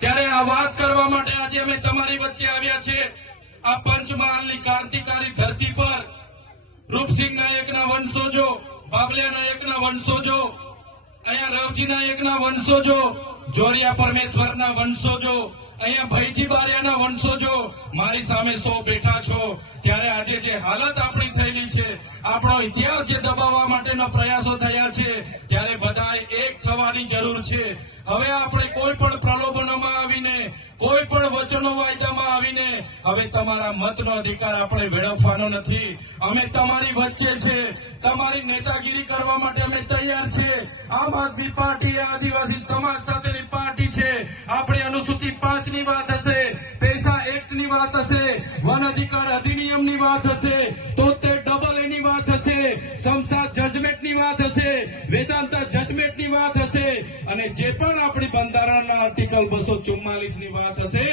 ત્યારે આ વાત કરવા માટે આજે અમે તમારી વચ્ચે આવ્યા છે। આ પંચમહાલની ક્રાંતિકારી ધરતી પર રૂપસિંહ નાયકના વંશજો, બાબલિયા નાયકના વંશજો, અહીંયા રવજી નાયકના વંશજો, જોરિયા પરમેશ્વરના વંશજો, અહીંયા ભૈજી બારિયાના વંશજો મારી સામે 100 બેઠા છો। ત્યારે આજે જે હાલત આપણી થયેલી છે, આપણો ઇતિહાસ જે દબાવવા માટેના પ્રયાસો થયા છે, ત્યારે બધાએ એક થવાની જરૂર છે। હવે આપણે કોઈ પણ પ્રલોભનમાં આવીને, કોઈ પણ વચનો વાયદામાં આવીને હવે તમારા મતનો અધિકાર આપણે વેડફવાનો નથી। અમે તમારી વચ્ચે છે, તમારી નેતાગીરી કરવા માટે અમે તૈયાર છે। આમ આદમી પાર્ટી આદિવાસી સમાજ સાથેની પાર્ટી છે। આપણે અનુસૂચિત 5 ની વાત હશે, પૈસા એક્ટ ની વાત હશે, વન અધિકાર અધિનિયમ ની વાત હશે, 73AA ની વાત હશે, સંસદ જજમેન્ટ ની વાત હશે, વેદાંતા જજમેન્ટ ની વાત હશે, અને જે પણ આપણી બંધારણના આર્ટિકલ 244 ની વાત હશે,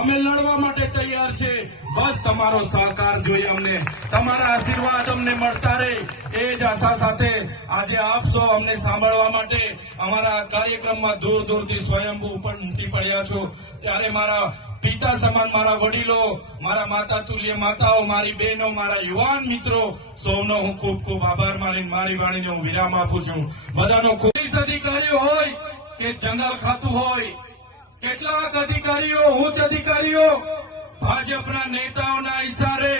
અમે લડવા માટે તૈયાર છે। બસ તમારો સહકાર જોઈએ, અમને તમારા આશીર્વાદ અમને મળતા રહે એ જ આશા સાથે આજે આપ સૌ અમને સાંભળવા માટે અમારા કાર્યક્રમમાં દૂર દૂરથી સ્વયંભૂ પણ ઉમટી પડ્યા છો। ત્યારે મારા પિતા સમાન મારા વડીલો, મારા માતા તુલ્ય માતાઓ, મારી બહેનો, મારા યુવાન મિત્રો સૌનો હું ખૂબ ખૂબ આભાર માની મારી વાણીને હું વિરામ આપું છું। બધાનો પોલીસ અધિકારીઓ હોય કે જંગલ ખાતું હોય, કેટલાક અધિકારીઓ, ઉચ્ચ અધિકારીઓ ભાજપના નેતાઓના ઇશારે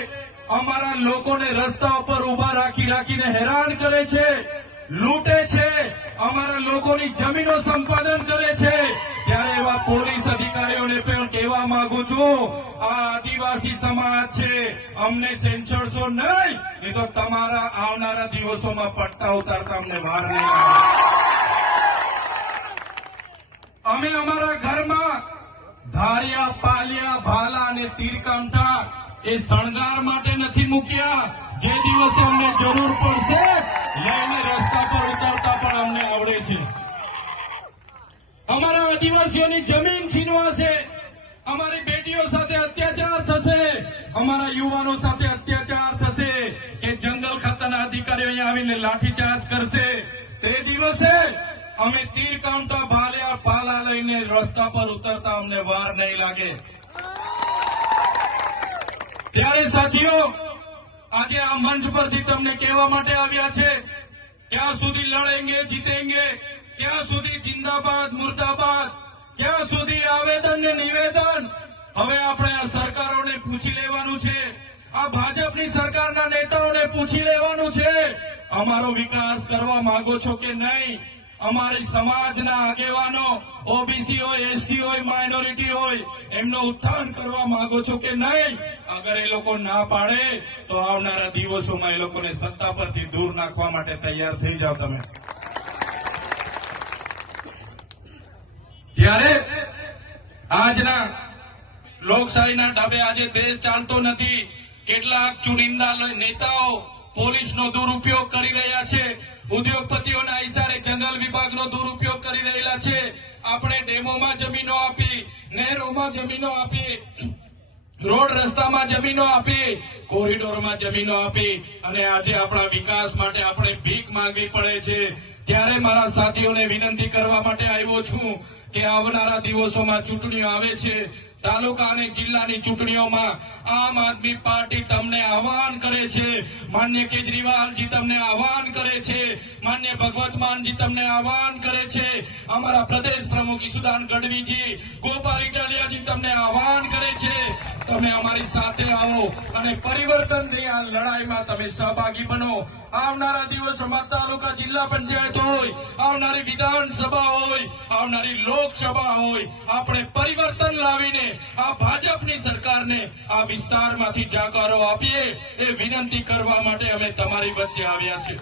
અમારા લોકોને રસ્તા ઉપર ઉભા રાખીને હેરાન કરે છે, લૂંટે છે, અમારા લોકોની જમીનો સંપાદન કરે છે। ત્યારે એવા પોલીસ અધિકારીઓને પણ કહેવા માંગુ છું, આ આદિવાસી સમાજ છે, અમને સેંચળશો નહીં, એ તો તમારા આવનારા દિવસોમાં પટ્ટા ઉતારતા અમને વાર નહીં લાગે। અમે અમારા ઘરમાં ધારિયા, પાલિયા, ભાલા અને તીરકામઠા એ શણગાર માટે નથી મૂક્યા। જે દિવસે અમને જરૂર પડશે લઈને રસ્તા પર ઉતારતા પણ અમને આવડે છે। અમારા આદિવાસીઓની જમીન છીનવાશે, અમારી બેટીઓ સાથે અત્યાચાર થશે, અમારા યુવાનો સાથે અત્યાચાર થશે, કે જંગલ ખાતાના અધિકારીઓ અહીંયા આવીને લાઠીચાર્જ કરશે, તે દિવસે અમે તીર કામઠા, ભાલિયા, પાલા લઈને રસ્તા પર ઉતરતા અમને વાર નહીં લાગે। ત્યારે સાથીઓ, આજે આ મંચ પરથી તમને કહેવા માટે આવ્યા છે, ક્યાં સુધી લડેંગે જીતેંગે, ક્યાં સુધી જિંદાબાદ મુર્દાબાદ, ક્યાં સુધી આવેદન ને નિવેદન। હવે આપણે આ સરકારોને પૂછી લેવાનું છે, આ ભાજપની સરકારના નેતાઓને પૂછી લેવાનું છે, અમારો વિકાસ કરવા માંગો છો કે નહીં? અમારી સમાજના આગેવાનો, ઓબીસી હોય, એસટી હોય, માઇનોરિટી હોય, એમનો ઉત્થાન કરવા માંગો છો કે નહીં? અગર એ લોકો ના પાડે તો આવનારા દિવસોમાં એ લોકોને સત્તા પરથી દૂર નાખવા માટે તૈયાર થઈ જાવ તમે। ત્યારે આજના લોકશાહીના ઢબે આજે દેશ ચાલતો નથી। કેટલાક ચુનિંદા નેતાઓ પોલીસનો દુરુપયોગ કરી રહ્યા છે, ઉદ્યોગપતિઓના ઇશારે જંગલ વિભાગનો દુરુપયોગ કરી રહેલા છે। આપણે ડેમોમાં જમીનો આપી, નહેરોમાં જમીનો આપી, રોડ રસ્તામાં જમીનો આપી, કોરિડોરમાં જમીનો આપી, અને આજે આપણા વિકાસ માટે આપણે ભીખ માંગવી પડે છે। ત્યારે મારા સાથીઓને વિનંતી કરવા માટે આવ્યો છું કે આવનારા દિવસોમાં ચૂંટણીઓ આવે છે, તાલુકા અને જિલ્લાની ચૂંટણીઓમાં આમ આદમી પાર્ટી તમને આહવાન કરે છે, માન્ય કેજરીવાલજી તમને આહવાન કરે છે, માન્ય ભગવત માનજી તમને આહવાન કરે છે, અમારા પ્રદેશ પ્રમુખ ઈસુદાન ગઢવીજી, ગોપાલ ઇટાલિયાજી તમને આહવાન કરે છે, તમે અમારી સાથે આવો અને પરિવર્તનની આ લડાઈમાં તમે સહભાગી બનો। આવનારા દિવસોમાં તાલુકા જિલ્લા પંચાયત હોય, આવનારી વિધાનસભા હોય, આવનારી લોકસભા હોય, આપણે પરિવર્તન લાવીને આ ભાજપની સરકારને આ વિસ્તારમાંથી જાકારો આપીએ એ વિનંતી કરવા માટે અમે તમારી વચ્ચે આવ્યા છે।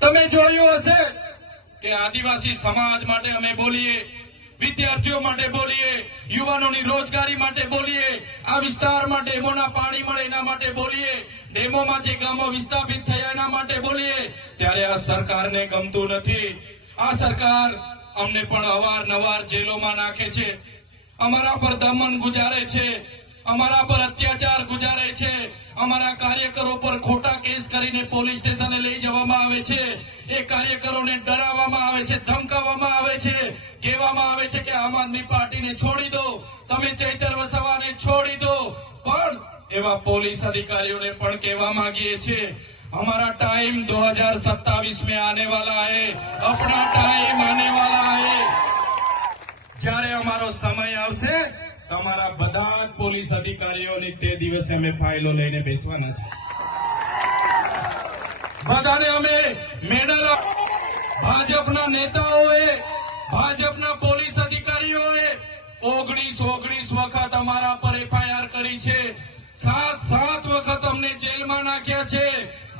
તમે જોયું હશે કે આદિવાસી સમાજ માટે અમે બોલીએ, વિદ્યાર્થીઓ માટે બોલીએ, યુવાનોની રોજગારી માટે બોલીએ, આ વિસ્તારમાં ડેમોના પાણી મળે એના માટે બોલીએ, ડેમોમાં જે ગામો વિસ્થાપિત થયા એના માટે બોલીએ। ત્યારે આ સરકારને ગમતું નથી। આ સરકાર અમને પણ અવારનવાર જેલોમાં નાખે છે, અમારા પર દમન ગુજારે છે, અમારા પર અત્યાચાર ગુજારે છે, અમારા કાર્યકરો પર ખોટા કેસ કરીને પોલીસ સ્ટેશને લઈ જવામાં આવે છે, એ કાર્યકરોને ડરાવવામાં આવે છે, ધમકાવવામાં આવે છે, કહેવામાં આવે છે કે આમ આદમી પાર્ટીને છોડી દો, તમે ચૈતર વસાવાને છોડી દો। પણ એવા પોલીસ અધિકારીઓને પણ કહેવા માંગીએ છીએ, हमारा टाइम 2027 में आने वाला है, अपना टाइम आने वाला है। જ્યારે અમારો સમય આવશે તમારા બધા જ પોલીસ અધિકારીઓની તે દિવસે અમે ફાઇલો લઈને બેસવાના છે। બધાને અમે મેડલ ભાજપના નેતાઓએ, ભાજપના પોલીસ અધિકારીઓએ 19 વખત અમારા પર એફઆઈઆર કરી છે, 7 વખત અમને જેલમાં નાખ્યા છે,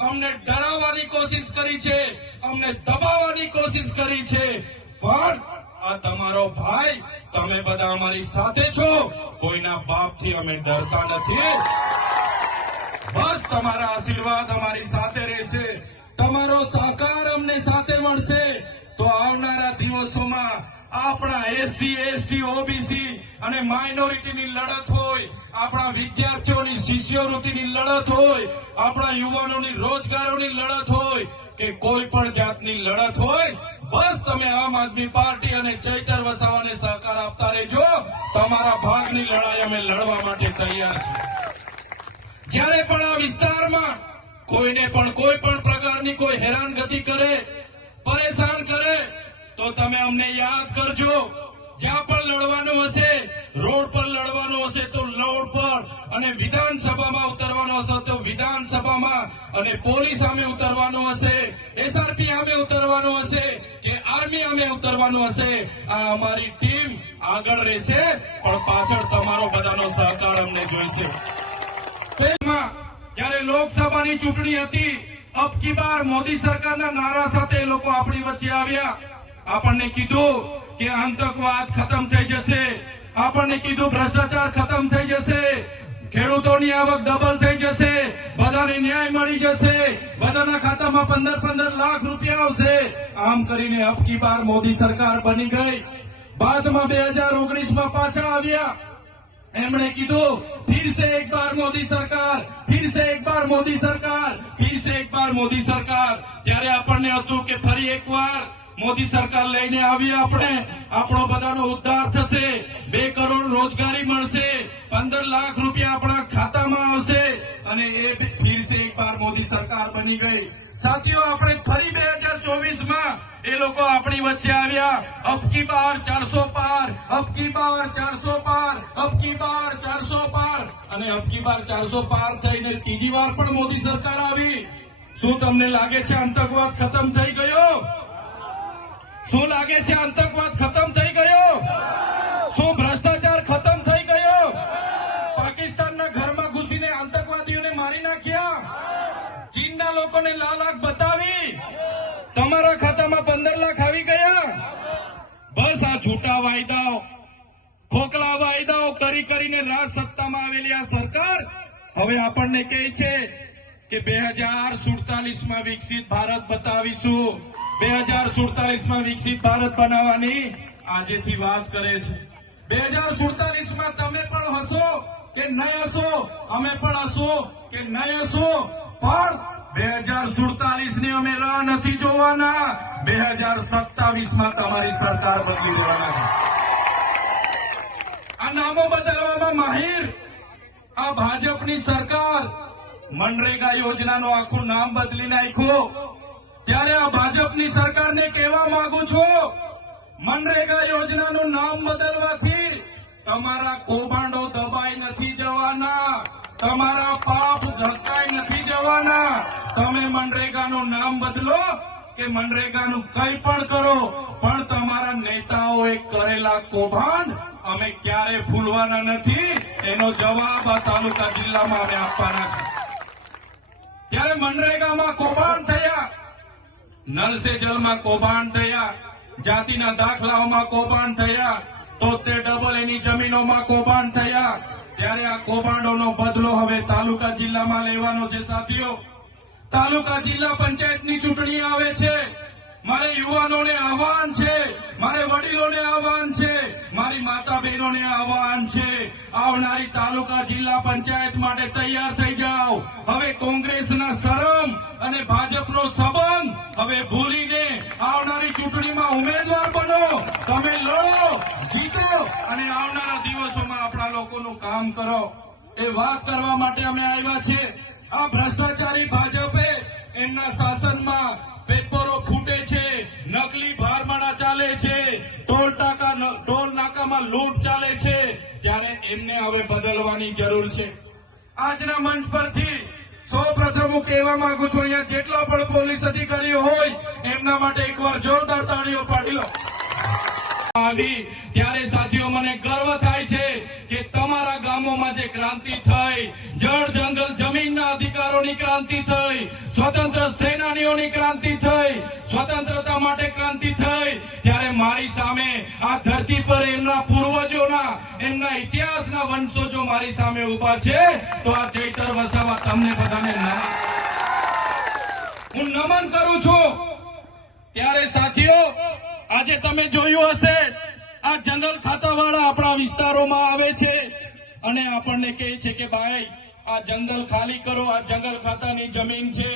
અમને ડરાવવાની કોશિશ કરી છે, અમને દબાવવાની કોશિશ કરી છે। પણ આ તમારો ભાઈ, તમે બધા અમારી સાથે છો, કોઈના બાપથી અમે ડરતા નથી। બસ તમારા આશીર્વાદ અમારી સાથે રહેશે, તમારો સહકાર અમને સાથે મળશે તો આવનારા દિવસોમાં આપણા એસસી, એસટી, ઓબીસી અને માઇનોરિટીની લડત હોય, આપણા વિદ્યાર્થીઓની શિષ્યવૃત્તિની લડત હોય, આપણા યુવાનોની રોજગારોની લડત હોય કે કોઈ પણ જાતની લડત હોય, બસ તમે આમ આદમી પાર્ટી અને ચૈતર વસાવાને સહકાર આપતા રહેજો। તમારા ભાગની લડાઈ અમે લડવા માટે તૈયાર છીએ। જ્યારે પણ આ વિસ્તારમાં કોઈને પણ કોઈ પણ પ્રકારની કોઈ હેરાનગતિ કરે, પરેશાન કરે તો તમે અમને યાદ કરજો। જ્યાં પણ લડવાનું હશે, રોડ પર લડવાનું હશે તો રોડ પર, અને વિધાનસભામાં ઉતરવાનું હશે તો વિધાનસભામાં, અને પોલીસ સામે ઉતરવાનું હશે, એસઆરપી સામે ઉતરવાનું હશે કે આર્મી સામે ઉતરવાનું હશે, આ અમારી ટીમ આગળ રહેશે, પણ પાછળ તમારો બધાનો સહકાર અમને જોઈશે। જ્યારે લોકસભાની ચૂંટણી હતી, અબ કી બાર મોદી સરકારના નારા સાથે લોકો આપણી વચ્ચે આવ્યા, આપણને કીધું કે આતંકવાદ ખતમ થઈ જશે, આપણને કીધું ભ્રષ્ટાચાર ખતમ થઈ જશે, ખેડૂતોની આવક ડબલ થઈ જશે, બધાને ન્યાય મળી જશે, બધાના ખાતામાં 15 લાખ રૂપિયા આવશે। આમ કરીને અબ કી બાર મોદી સરકાર બની ગઈ। બાદમાં 2019માં પાછા આવ્યા, એમણે કીધું फिर से एक बार मोदी सरकार, फिर से एक बार मोदी सरकार, फिर से एक बार मोदी सरकार। ત્યારે આપણને હતું કે ફરી એકવાર મોદી સરકાર લઈને આવી, આપણો બધાનો ઉદ્ધાર થશે, 2 કરોડ રોજગારી મળશે, 15 લાખ રૂપિયા આપણા ખાતામાં આવશે, અને એ ફિર સે એક બાર મોદી સરકાર બની ગઈ। સાથીઓ, આપણે ફરી 2024માં એ લોકો આપણી વચ્ચે આવ્યા, અબ કી બાર 400 પાર, અબ કી બાર 400 પાર, અબ કી બાર 400 પાર, અને અબ કી બાર 400 પાર થઈને ત્રીજી વાર પણ મોદી સરકાર આવી। શું તમને લાગે છે આતંકવાદ ખતમ થઈ ગયો? શું લાગે છે આતંકવાદ ખતમ થઈ ગયો? શું ભ્રષ્ટાચાર ખતમ થઈ ગયો? પાકિસ્તાનના ઘરમાં ઘૂસીને આતંકવાદીઓને મારી નાખ્યા, ચીનના લોકોને લાલ આંખ બતાવી, તમારા ખાતામાં 15 લાખ આવી ગયા। બસ આ છૂટા વાયદાઓ, ખોખલા વાયદાઓ કરીને રાજ સત્તામાં આવેલી આ સરકાર હવે આપણને કહે છે કે 2047માં વિકસિત ભારત બતાવીશું, 2047માં વિકસિત ભારત બનાવવાની આજેથી વાત કરે છે। 2047માં તમે પણ હશો કે નહીં હશો, અમે પણ હશો કે નહીં હશો, પણ 2047ની અમે રાહ નથી જોવાના। 2027માં તમારી સરકાર બદલી દેવાના છે। આ નામો બદલવામાં માહિર આ ભાજપની સરકાર મનરેગા યોજનાનું આખું નામ બદલી નાખ્યું। ત્યારે આ ભાજપની સરકારને કહેવા માંગુ છું, મનરેગા યોજનાનું નામ બદલવાથી તમારા કૌભાંડો દબાઈ નથી જવાના, તમારા પાપ ધકાઈ નથી જવાના। તમે મનરેગાનું નામ બદલો કે મનરેગાનું કંઈ પણ કરો, પણ તમારા નેતાઓએ કરેલા કૌભાંડ અમે ક્યારે ભૂલવાના નથી, એનો જવાબ આ તાલુકા જિલ્લામાં અમે આપવાના છે। ત્યારે મનરેગામાં કૌભાંડ થયા, નલ સે જલમાં કૌભાંડ થયા, જાતિના દાખલાઓમાં કૌભાંડ થયા, 73 એની જમીનોમાં કૌભાંડ થયા। ત્યારે આ કૌભાંડોનો બદલો હવે તાલુકા જિલ્લામાં લેવાનો છે। સાથીઓ, તાલુકા જિલ્લા પંચાયતની ચૂંટણી આવે છે, મારે યુવાનોને આહવાન છે, મારે વડીલોને આહવાન છે, મારી માતા બહેનોને આહવાન છે, આવનારી તાલુકા જિલ્લા પંચાયત માટે તૈયાર થઈ જાઓ. હવે કોંગ્રેસના શરમ અને ભાજપનો સંબંધ હવે ભૂલીને આવનારી ચૂંટણીમાં ઉમેદવાર બનો, તમે લડો, જીતો અને આવનારા દિવસોમાં આપણા લોકોનું કામ કરો. એ વાત કરવા માટે અમે આવ્યા છે. આ ભ્રષ્ટાચારી ભાજપે એમના શાસનમાં પેપરો ફૂટે છે, નકલી ભારમાળા ચાલે છે, ટોલ નાકામાં લૂંટ ચાલે છે, ત્યારે એમને હવે બદલવાની જરૂર છે. આજના મંચ પરથી સૌપ્રથમ હું કહેવા માંગુ છું, અહીંયા જેટલા પણ પોલીસ અધિકારીઓ હોય એમના માટે એકવાર જોરદાર તાળીઓ પાડી લો. આવી ત્યારે સાથીઓ મને ગર્વ થાય છે કે તમારા ગામોમાં જે ક્રાંતિ થઈ, જળ જંગલ જમીનના અધિકારોની ક્રાંતિ થઈ, સ્વતંત્ર સેનાનીઓની ક્રાંતિ થઈ, સ્વતંત્રતા માટે ક્રાંતિ થઈ, ત્યારે મારી સામે આ ધરતી પર એમના પૂર્વજોના, એમના ઇતિહાસના વંશજો મારી સામે ઉભા છે. તો આ ચૈતર વસાવા તમને બધાને હું નમન કરું છું. ત્યારે સાથીઓ આજે તમે જોયું હશે, આ જંગલ ખાતાવાળા આપણા વિસ્તારોમાં આવે છે અને આપણને કહે છે કે ભાઈ આ જંગલ ખાલી કરો, આ જંગલ ખાતાની જમીન છે.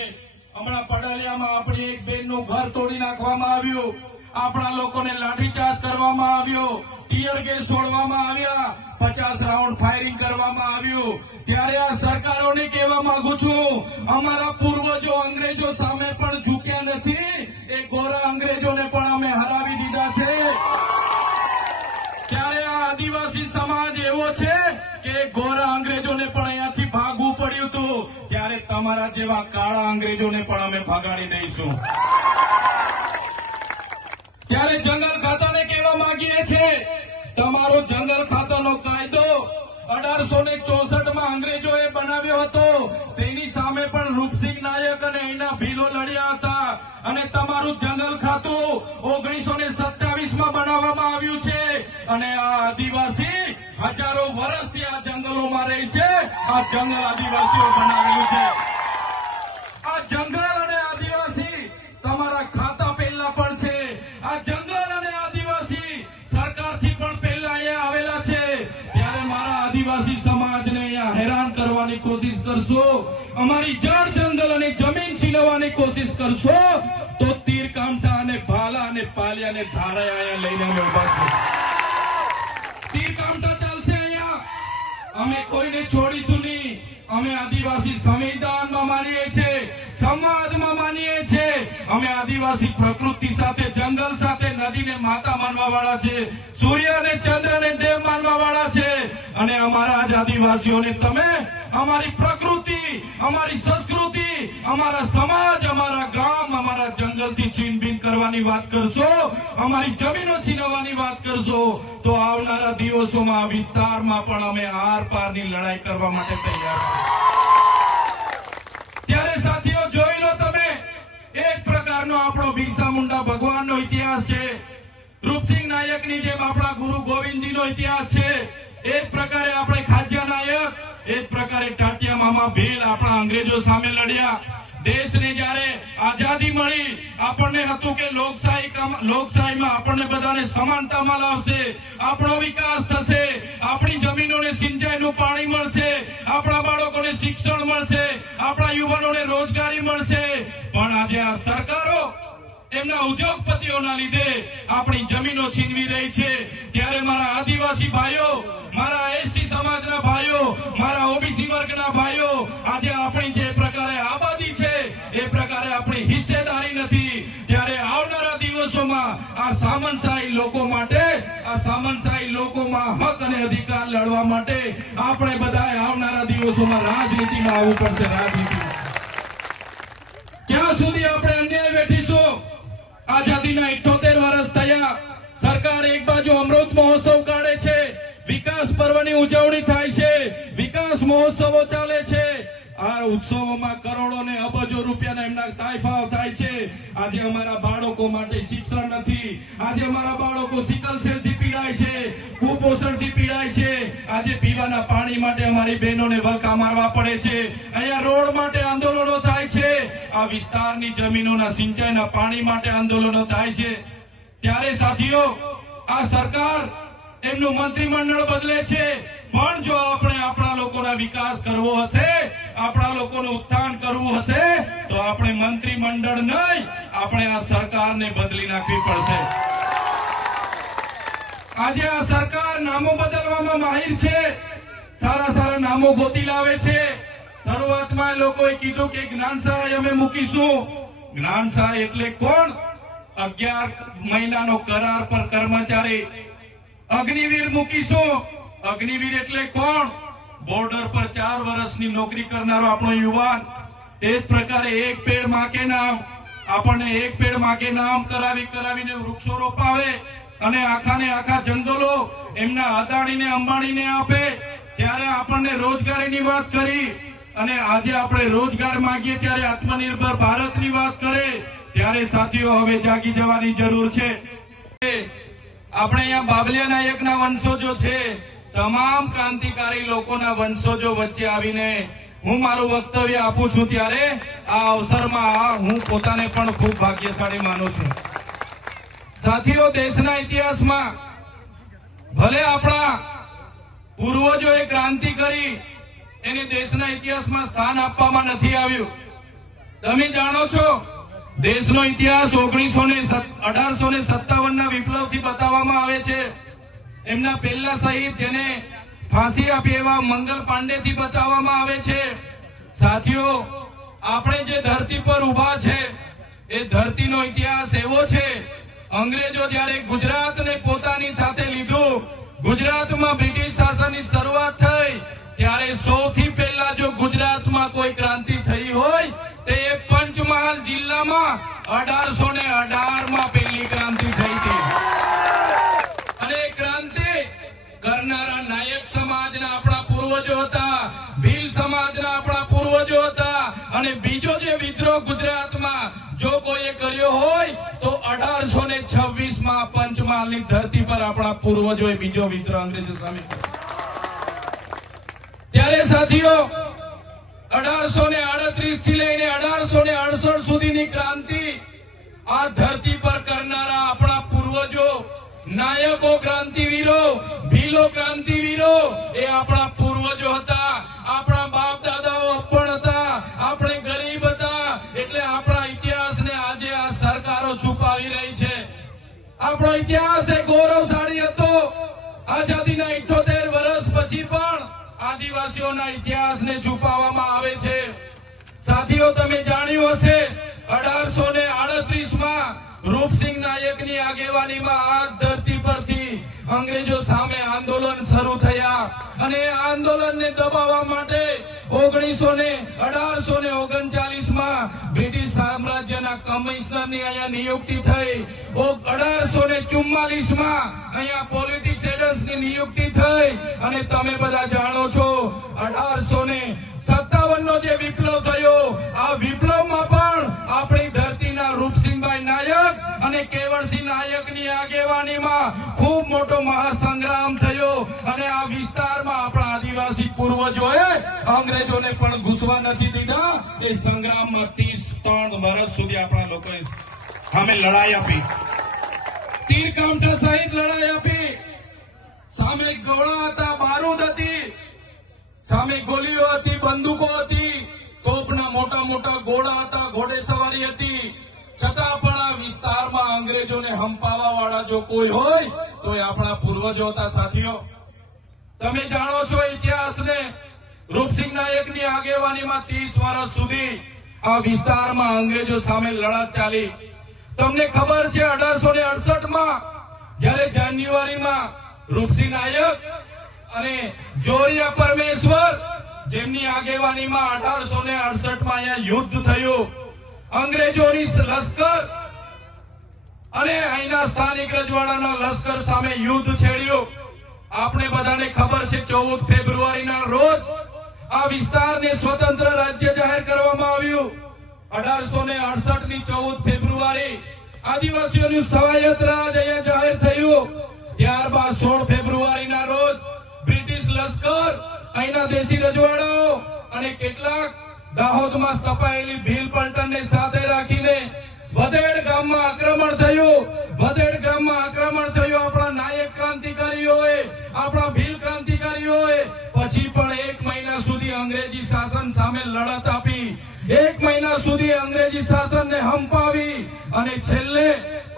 હમણાં પડાલિયામાં આપણી એક બેનનું ઘર તોડી નાખવામાં આવ્યું, આપણા લોકોને લાઠીચાર્જ કરવામાં આવ્યો, ટીયર ગેસ છોડવામાં આવ્યા, 50 રાઉન્ડ ફાયરિંગ કરવામાં આવ્યું. ત્યારે આ સરકારોને કહેવા માંગુ છું, અમારા પૂર્વજો અંગ્રેજો સામે પણ ઝૂક્યા નથી, એ ગોરા અંગ્રેજોને પણ અમે હરાવી દીધા છે. ત્યારે આ આદિવાસી સમાજ એવો છે કે ગોરા અંગ્રેજોને પણ અહીંયાથી ભાગવું પડ્યું હતું, ત્યારે તમારા જેવા કાળા અંગ્રેજોને પણ અમે ભગાડી દઈશું. ત્યારે જંગલ ખાતાને કહેવા માંગીએ છીએ, તમારો જંગલ ખાતાનો કાયદો 1864માં અંગ્રેજોએ બનાવ્યો હતો, તેની સામે પણ રૂપસિંહ નાયક અને એના ભીલો લડ્યા હતા. અને તમારું જંગલ ખાતું 1927માં બનાવવામાં આવ્યું છે. અને આ આદિવાસી હજારો વર્ષથી આ જંગલોમાં રહે છે, આ જંગલ આદિવાસીઓ બનાવેલું છે. આ જંગલ અને આદિવાસી તમારા ખાતા પહેલા પણ છે. આ જંગલ અને આદિવાસી સરકારથી પણ પહેલા અહીંયા આવેલા છે. ત્યારે મારા આદિવાસી સમાજને અહીંયા હેરાન કરવાની કોશિશ કરશો, અમારી જળ જંગલ અને જમીન છીનવવાની કોશિશ કરશો, તો તીર કામઠા અને ભાલા અને પાલિયા અને ધારા અહીંયા લઈને અમે ઉભા છે. તીર કામઠા ચાલશે અહીંયા, અમે કોઈને છોડીશું નહીં. અમે આદિવાસી સંવિધાનમાં માનીએ છીએ, સમાજમાં માનીએ છીએ. અમે આદિવાસી પ્રકૃતિ સાથે, જંગલ સાથે, નદીને માતા માનવા વાળા છે, સૂર્ય અને ચંદ્રને દેવ માનવા વાળા છે. અને અમારા જ આદિવાસીઓને તમે અમારી પ્રકૃતિ, અમારી સંસ્કૃતિ, અમારા સમાજ, અમારા ગામ, અમારા જંગલથી છીનભીન કરવાની વાત કરશો, અમારી જમીનો છીનવવાની વાત કરશો, તો આવનારા દિવસોમાં વિસ્તારમાં પણ અમે આર પારની લડાઈ કરવા માટે તૈયાર છીએ. ત્યારે સાથીઓ જોઈ લો તમે, એક પ્રકારનો આપણો બિરસા મુંડા ભગવાનનો ઇતિહાસ છે, રૂપસિંહ નાયકની જેમ આપણા ગુરુ ગોવિંદજીનો ઇતિહાસ છે. એક પ્રકારે આપણે ખાજ્યા નાયક, એક પ્રકારે ટાટિયા મામા ભીલ આપણા અંગ્રેજો સામે લડ્યા. દેશને જ્યારે આઝાદી મળી, આપણને હતું કે લોકશાહીમાં આપણને બધાને સમાનતામાં લાવશે, આપણો વિકાસ થશે, આપણી જમીનોને સિંચાઈનું પાણી મળશે, આપણા બાળકોને શિક્ષણ મળશે, આપણા યુવાનોને રોજગારી મળશે. પણ આજે આ સરકારો એમના ઉદ્યોગપતિઓના લીધે આપણી જમીનો છીનવી રહી છે. ત્યારે મારા આદિવાસી ભાઈઓ, મારા એસટી સમાજના ભાઈઓ, મારા ઓબીસી વર્ગના ભાઈઓ, આજે આપણી જે પ્રકારે આબાદી છે એ પ્રકારે આપણી હિસ્સેદારી નથી. ત્યારે આવનારા દિવસોમાં આ સામંતશાહી લોકો માટે, આ સામંતશાહી લોકોમાં હક અને અધિકાર લડવા માટે આપણે બધાએ આવનારા દિવસોમાં રાજનીતિમાં આવવું પડશે. રાજનીતિમાં ક્યાં સુધી આપણે અન્યાય વેઠીશું? આઝાદીના 78 વર્ષ થયા, સરકાર એક બાજુ અમૃત મહોત્સવ કાઢે છે, વિકાસ પર્વની ઉજવણી થાય છે, વિકાસ મહોત્સવો ચાલે છે, આ ઉત્સવોમાં કરોડો ને અબજો રૂપિયાના એમના તાઇફાઓ થાય છે. આજે અમારા બાળકો માટે શિક્ષણ નથી. આજે અમારા બાળકો સિકલ સેલથી પીડાય છે, કુપોષણથી પીડાય છે. આજે પીવાના પાણી માટે અમારી બહેનોને વલખા મારવા પડે છે. અહીંયા રોડ માટે આંદોલનો થાય છે. આ વિસ્તારની જમીનોના સિંચાઈના પાણી માટે આંદોલનો થાય છે. ત્યારે સાથીઓ, આ સરકાર એમનું મંત્રીમંડળ બદલે છે, પણ જો આપણે આપણા લોકોના વિકાસ કરવો હશે, આપણા લોકોનું ઉત્થાન કરવું હશે, તો આપણે મંત્રીમંડળ નહીં, આપણે આ સરકારને બદલી નાખવી પડશે. આજે આ સરકાર નામો બદલવામાં માહિર છે, સારા સારા નામો ગોતી લાવે છે. શરૂઆતમાં લોકોએ કીધું કે જ્ઞાન સહાય અમે મૂકીશું. જ્ઞાન સહાય એટલે કોણ? 11 મહિનાનો કરાર પર કર્મચારી. અગ્નિવીર મૂકીશું. અગ્નિવીર એટલે કોણ? બોર્ડર પર 4 વર્ષની નોકરી કરનારો આપણો યુવાન. એ જ પ્રકારે એક પેડ માં કે નામ, આપણને એક પેડ માં કે નામ કરાવીને વૃક્ષો રોપાવે અને આખાને આખા જંગલો એમના અદાણીને અંબાણીને આપે. ત્યારે આપણને રોજગારીની વાત કરી, અને આજે આપણે રોજગાર માંગીએ ત્યારે આત્મનિર્ભર ભારતની વાત કરે. ત્યારે સાથીઓ, હવે જાગી જવાની જરૂર છે. આપણે અહીંયા બાબલિયા નાયકના વંશજો છે, તમામ ક્રાંતિકારી લોકોના વંશજો વચ્ચે આવીને હું મારું વક્તવ્ય આપું છું. ત્યારે આ અવસરમાં હું પોતાને પણ ખૂબ ભાગ્યશાળી માનું છું. સાથીઓ, દેશના ઇતિહાસમાં ભલે આપણા પૂર્વજોએ ક્રાંતિ કરી, એને દેશના ઇતિહાસમાં સ્થાન આપવામાં નથી આવ્યું. તમે જાણો છો, દેશનો ઇતિહાસ 1857 ના વિપ્લવથી બતાવવામાં આવે છે. એમના પહેલા શહીદ જેને ફાંસી આપી એવા મંગલ પાંડેથી બતાવવામાં આવે છે. સાથીઓ, આપણે જે ધરતી પર ઉભા છે, એ ધરતીનો ઇતિહાસ એવો છે, અંગ્રેજો જ્યારે ગુજરાતને પોતાની સાથે લીધું, ગુજરાતમાં બ્રિટિશ શાસનની શરૂઆત થઈ, ત્યારે સૌથી પહેલા જો ગુજરાતમાં કોઈ ક્રાંતિ થઈ હોય તે પંચમહાલ જિલ્લામાં 1818 પહેલી ક્રાંતિ થઈ હતી. અને ક્રાંતિ કરનારા નાયક સમાજના આપણા પૂર્વજો હતા, ભીલ સમાજના આપણા પૂર્વજો હતા. અને બીજો જે વિદ્રોહ ગુજરાતમાં જો કોઈએ કર્યો હોય તો 1826 પંચમહાલની ધરતી પર આપણા પૂર્વજોએ બીજો વિદ્રોહ અંગ્રેજો સામે. ત્યારે સાથીઓ, 1838 થી લઈને 1868 સુધીની ક્રાંતિ આ ધરતી પર કરનારા આપણા પૂર્વજો, નાયકો, ક્રાંતિવીરો, ભીલો ક્રાંતિવીરો, એ આપણા પૂર્વજો હતા. આપણા બાપ દાદાઓ અપણ હતા, આપણે ગરીબ હતા. એટલે આપણા ઇતિહાસને આજે આ સરકારો છુપાવી રહી છે. આપણો ઇતિહાસ એ ગૌરવશાળી હતો. આઝાદીના 78 વર્ષ પછી પણ આદિવાસીઓના ઇતિહાસને છુપાવવામાં આવે છે. સાથીઓ, તમે જાણ્યું હશે, 1838 રૂપસિંહ નાયકની આગેવાનીમાં આ ધરતી પરથી અંગ્રેજો સામે આંદોલન શરૂ થયા. અને આંદોલનને દબાવવા માટે 1839 બ્રિટિશ સામ્રાજ્યના કમિશનરની અહીંયા નિયુક્તિ થઈ. 1844 અહીંયા પોલિટિક્સ એડન્સની નિયુક્તિ થઈ. અને તમે બધા જાણો છો, 1857 નો જે વિપ્લવ થયો, આ વિપ્લવમાં પણ આપણી ધરતીના રૂપસિંહભાઈ નાયક અને કેવળસિંહ નાયકની આગેવાનીમાં ખૂબ મોટો મહાસંગ્રામ થયો. અને આ વિસ્તારમાં આપણા આદિવાસી પૂર્વજોએ અંગ્રેજોને પણ ઘૂસવા નથી દીધા. એ સંગ્રામમાં 33 વર્ષ સુધી આપણા લોકોએ સામે લડાઈ આપી, તીર કામઠા સહિત લડાઈ આપી. સામે ગોળા હતા, બારૂદ હતી, સામે ગોલીઓ હતી, બંદૂકો હતી, તોપના મોટા મોટા ઘોડા હતા, ઘોડેસવારી હતી. છતાં પણ આ વિસ્તારમાં અંગ્રેજોને હંપાવા વાળા જો કોઈ હોય તો એ આપણા પૂર્વજો હતા. સાથીઓ, તમે જાણો છો ઇતિહાસને, રૂપસિંહ નાયકની આગેવાનીમાં 30 વર્ષ સુધી આ વિસ્તારમાં અંગ્રેજો સામે લડત ચાલી. તમને ખબર છે, 1868 જ્યારે જાન્યુઆરીમાં રૂપસિંહ નાયક અને જોરિયા પરમેશ્વર જેમની આગેવાનીમાં 1868 અહીંયા યુદ્ધ થયું. અંગ્રેજોની લશ્કર અને અહીંના સ્થાનિક રજવાડાના લશ્કર સામે યુદ્ધ છેડ્યું. આપણે બધાને ખબર છે, 14 ફેબ્રુઆરીના રોજ આ વિસ્તારને સ્વતંત્ર રાજ્ય જાહેર કરવામાં આવ્યું 1868 ની 14 ફેબ્રુઆરી આદિવાસીઓનું સ્વાયત્ત રાજ અહીંયા જાહેર થયું. ત્યારબાદ 16 ફેબ્રુઆરીના રોજ બ્રિટિશ લશ્કર અહીંના દેશી રજવાડાઓ અને કેટલાક દાહોદમાં સ્થપાયેલી ભીલ પલટનને સાથે રાખીને વધેડ ગામમાં આક્રમણ થયું. વધેડ ગામમાં આક્રમણ થયું. આપણા નાયક ક્રાંતિકારીઓએ, આપણા ભીલ ક્રાંતિકારીઓએ પછી પણ 1 મહિના સુધી અંગ્રેજી શાસન સામે લડત આપી. 1 મહિના સુધી અંગ્રેજી શાસનને હંપાવી અને છેલ્લે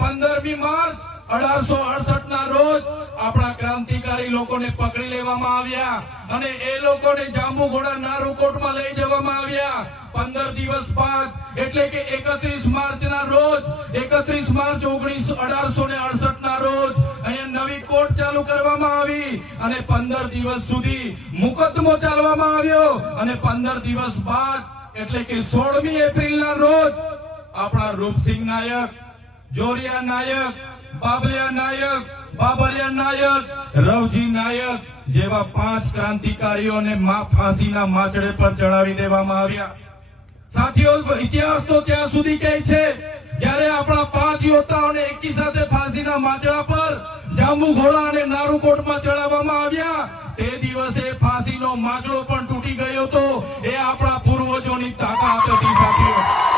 15મી માર્ચ 1868 ના રોજ આપણા ક્રાંતિકારી લોકોને પકડી લેવામાં આવ્યા અને એ લોકોને જાંબુઘોડા નારુકોટમાં લઈ જવામાં આવ્યા. 15 દિવસ બાદ એટલે કે 31 માર્ચના રોજ 31 માર્ચ 1868 ના રોજ અહીંયા નવી કોર્ટ ચાલુ કરવામાં આવી અને 15 દિવસ સુધી મુકદ્દમો ચાલવામાં આવ્યો અને 15 દિવસ બાદ એટલે કે 16મી એપ્રિલના રોજ આપણા રૂપસિંહ નાયક, જોરિયા નાયક, બાબલિયા નાયક, બાબરિયા નાયક, રવજી નાયક જેવા 5 ક્રાંતિકારીઓને ફાંસીના માંચડે પર ચડાવી દેવામાં આવ્યા. સાથીઓ, ઇતિહાસ તો ત્યાં સુધી કહે છે જ્યારે આપણા 5 યોદ્ધાઓને એકી સાથે ફાંસીના માંચડા પર જાંબુઘોડા અને નારુકોટમાં ચડાવવામાં આવ્યા. તે દિવસે ફાંસીનો માંચડો પણ તૂટી ગયો હતો. એ આપણા પૂર્વજોની તાકાત હતી સાથીઓ.